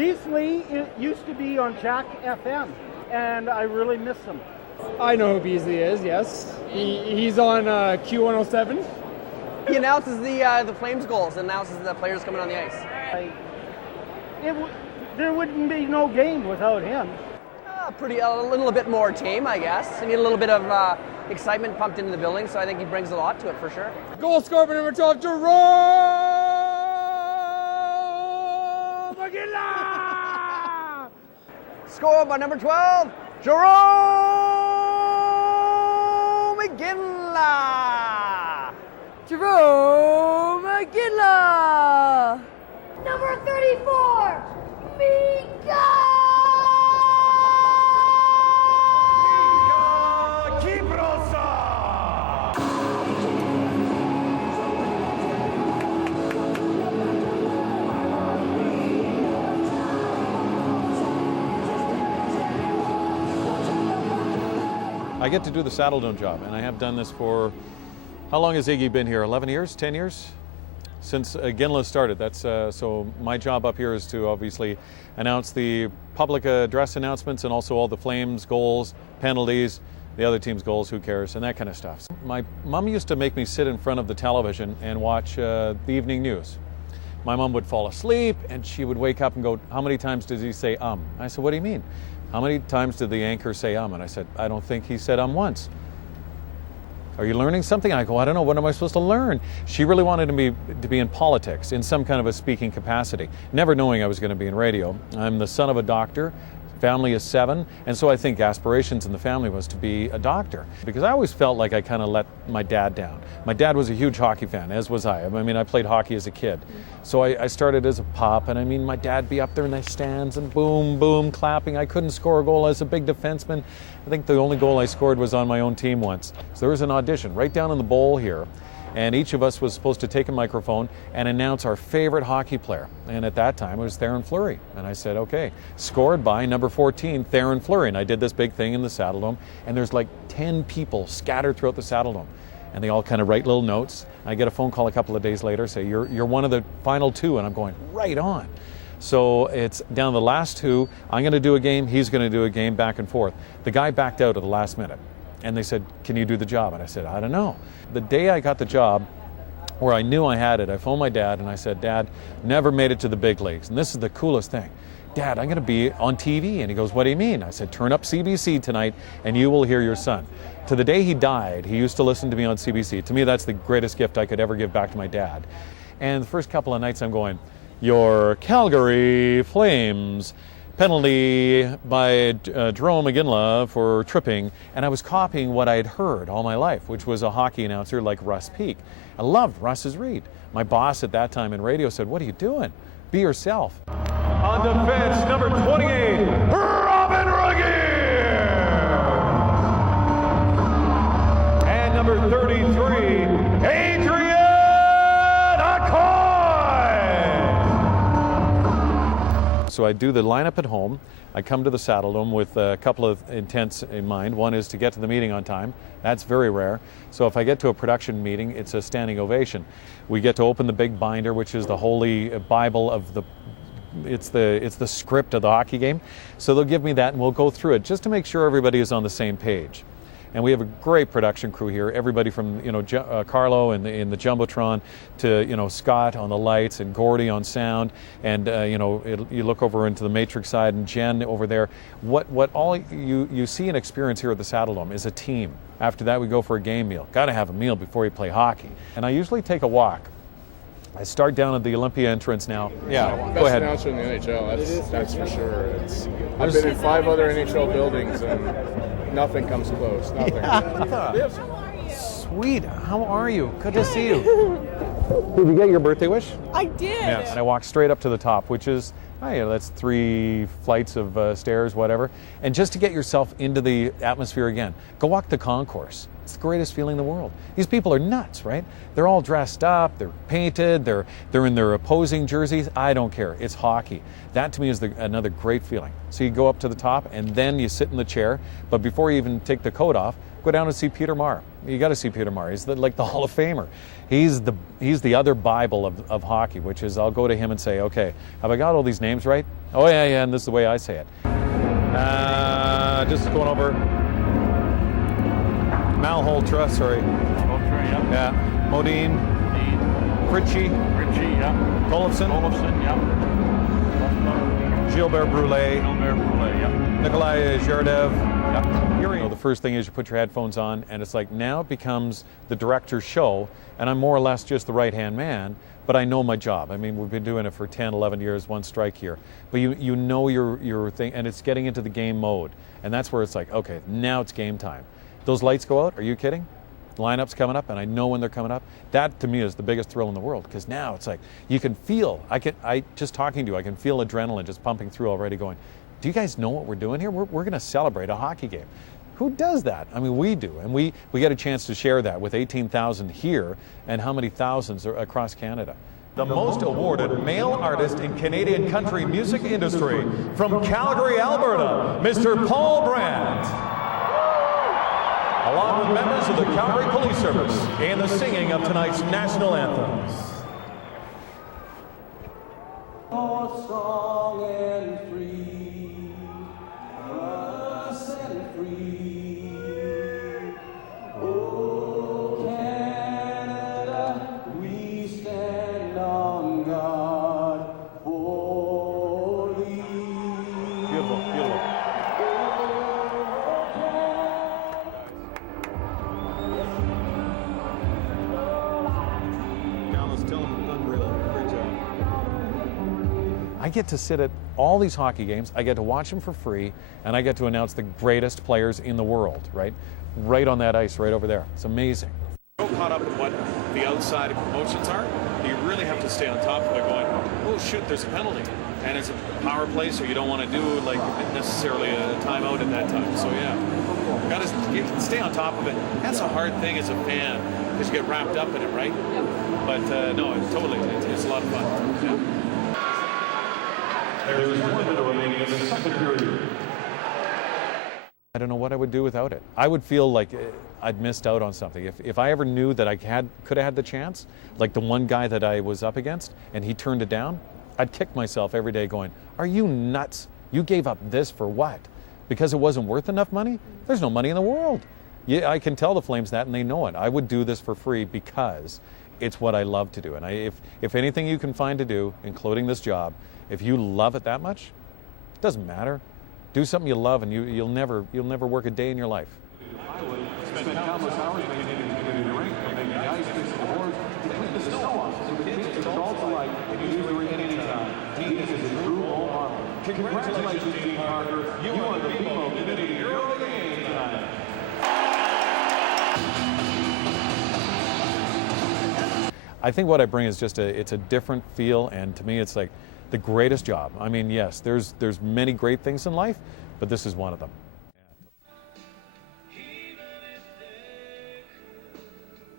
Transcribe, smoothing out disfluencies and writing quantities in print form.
Beezly used to be on Jack FM, and I really miss him. I know who Beezly is, yes. He's on Q107. He announces the Flames goals, announces the players coming on the ice. There wouldn't be no game without him. A little bit more tame, I guess. You need a little bit of excitement pumped into the building, so I think he brings a lot to it for sure. Goal scorer for number 12, Jerome McGinley! Score by number 12, Jerome McGinley! Jerome McGinley! Number 34, Mika! I get to do the Saddle Dome job, and I have done this for, how long has Iggy been here? 11 years, 10 years? Since Ginla started. That's so my job up here is to obviously announce the public address announcements and also all the Flames goals, penalties, the other team's goals, who cares, and that kind of stuff. My mom used to make me sit in front of the television and watch the evening news. My mom would fall asleep and she would wake up and go, "How many times did he say I said, "What do you mean? How many times did the anchor say And I said, "I don't think he said once." "Are you learning something?" I go, "I don't know. What am I supposed to learn?" She really wanted me to be in politics in some kind of a speaking capacity, never knowing I was going to be in radio. I'm the son of a doctor. Family is 7, and so I think aspirations in the family was to be a doctor, because I always felt like I kind of let my dad down. My dad was a huge hockey fan, as was I. I mean, I played hockey as a kid. So I started as a pup, and I mean, my dad be up there in the stands and boom, boom, clapping. I couldn't score a goal as a big defenseman. I think the only goal I scored was on my own team once. So there was an audition right down in the bowl here, and each of us was supposed to take a microphone and announce our favorite hockey player. And at that time, it was Theoren Fleury. And I said, okay, scored by number 14, Theoren Fleury. And I did this big thing in the Saddle Dome, and there's like 10 people scattered throughout the Saddle Dome. And they all kind of write little notes. I get a phone call a couple of days later, say, you're one of the final 2. And I'm going, right on. So it's down to the last 2. I'm going to do a game, he's going to do a game, back and forth. The guy backed out at the last minute. And they said, "Can you do the job?" And I said, "I don't know." The day I got the job, where I knew I had it, I phoned my dad and I said, "Dad, never made it to the big leagues. And this is the coolest thing. Dad, I'm going to be on TV." And he goes, "What do you mean?" I said, "Turn up CBC tonight and you will hear your son." To the day he died, he used to listen to me on CBC. To me, that's the greatest gift I could ever give back to my dad. And the first couple of nights I'm going, "Your Calgary Flames. Penalty by Jerome McGinley for tripping," and I was copying what I had heard all my life, which was a hockey announcer like Russ Peake. I loved Russ's read. My boss at that time in radio said, "What are you doing? Be yourself." On defense, number 28, Robin Ruggier! And number 33, Adrian Acoy! So I do the lineup at home. I come to the Saddle Dome with a couple of intents in mind. One is to get to the meeting on time. That's very rare. So if I get to a production meeting, it's a standing ovation. We get to open the big binder, which is the holy Bible of it's the script of the hockey game. So they'll give me that and we'll go through it just to make sure everybody is on the same page. And we have a great production crew here. Everybody from Carlo in the Jumbotron to Scott on the lights and Gordy on sound, and you look over into the Matrix side and Jen over there. What all you see and experience here at the Saddle Dome is a team. After that, we go for a game meal. Got to have a meal before you play hockey. And I usually take a walk. I start down at the Olympia entrance now. Yeah, go ahead. Best announcer in the NHL, that's for sure. I've been in 5 other NHL buildings and nothing comes close. Nothing. Yeah. Sweet. How are you? Good to see you. Did you get your birthday wish? I did. Yes. And I walked straight up to the top, which is, that's 3 flights of stairs, whatever. And just to get yourself into the atmosphere again, go walk the concourse. It's the greatest feeling in the world. These people are nuts, right? They're all dressed up, they're painted, they're in their opposing jerseys. I don't care. It's hockey. That to me is another great feeling. So you go up to the top and then you sit in the chair, but before you even take the coat off, Go down and see Peter Marr. You got to see Peter Marr. He's like the Hall of Famer. He's the other Bible of hockey, which is I'll go to him and say, okay, have I got all these names right? Oh yeah, and this is the way I say it. Just going over Malholtra, sorry. Yeah. Modine. Ritchie. Tollefson. Gilbert Brulé. Nikolai Zherdev. You know, the first thing is you put your headphones on, and it's like now it becomes the director's show, and I'm more or less just the right-hand man, but I know my job. I mean, we've been doing it for 10, 11 years, one strike here. But you know your thing, and it's getting into the game mode. And that's where it's like, okay, now it's game time. Those lights go out, are you kidding? Lineup's coming up, and I know when they're coming up. That to me is the biggest thrill in the world, because now it's like you can feel. I just talking to you, I can feel adrenaline just pumping through already. Going, do you guys know what we're doing here? We're going to celebrate a hockey game. Who does that? I mean, we do, and we get a chance to share that with 18,000 here, and how many thousands are across Canada. The most awarded male artist in Canadian country music industry, from Calgary, Alberta, Mr. Paul Brandt. Along with members of the Calgary Police Service in the singing of tonight's national anthems. Oh, strong and free, us and free. Oh, Canada, we stand on God holy. Beautiful, beautiful. I get to sit at all these hockey games, I get to watch them for free, and I get to announce the greatest players in the world, right? Right on that ice, right over there. It's amazing. So caught up in what the outside emotions are, you really have to stay on top of it going, oh shoot, there's a penalty. And it's a power play, so you don't want to do like necessarily a timeout at that time. So yeah, got to stay on top of it. That's a hard thing as a fan, because you get wrapped up in it, right? But no, totally, it's a lot of fun. Yeah. There is 1 minute remaining in the second period. I don't know what I would do without it. I would feel like I'd missed out on something. If I ever knew that I could have had the chance, like the one guy that I was up against, and he turned it down, I'd kick myself every day going, are you nuts? You gave up this for what? Because it wasn't worth enough money? There's no money in the world. Yeah, I can tell the Flames that, and they know it. I would do this for free because it's what I love to do. And if anything you can find to do, including this job, if you love it that much, it doesn't matter. Do something you love, and you'll never work a day in your life. I would spend countless hours maintaining the community rink, making the ice, fixing the boards, to clean the snow off. So kids and adults alike can use the rink anytime. Dean is a true role model. Congratulations, Dean Parker. You are the BMO Community Hero of the game tonight. I think what I bring is just it's a different feel, and to me it's like the greatest job. I mean, yes, there's many great things in life, but this is one of them.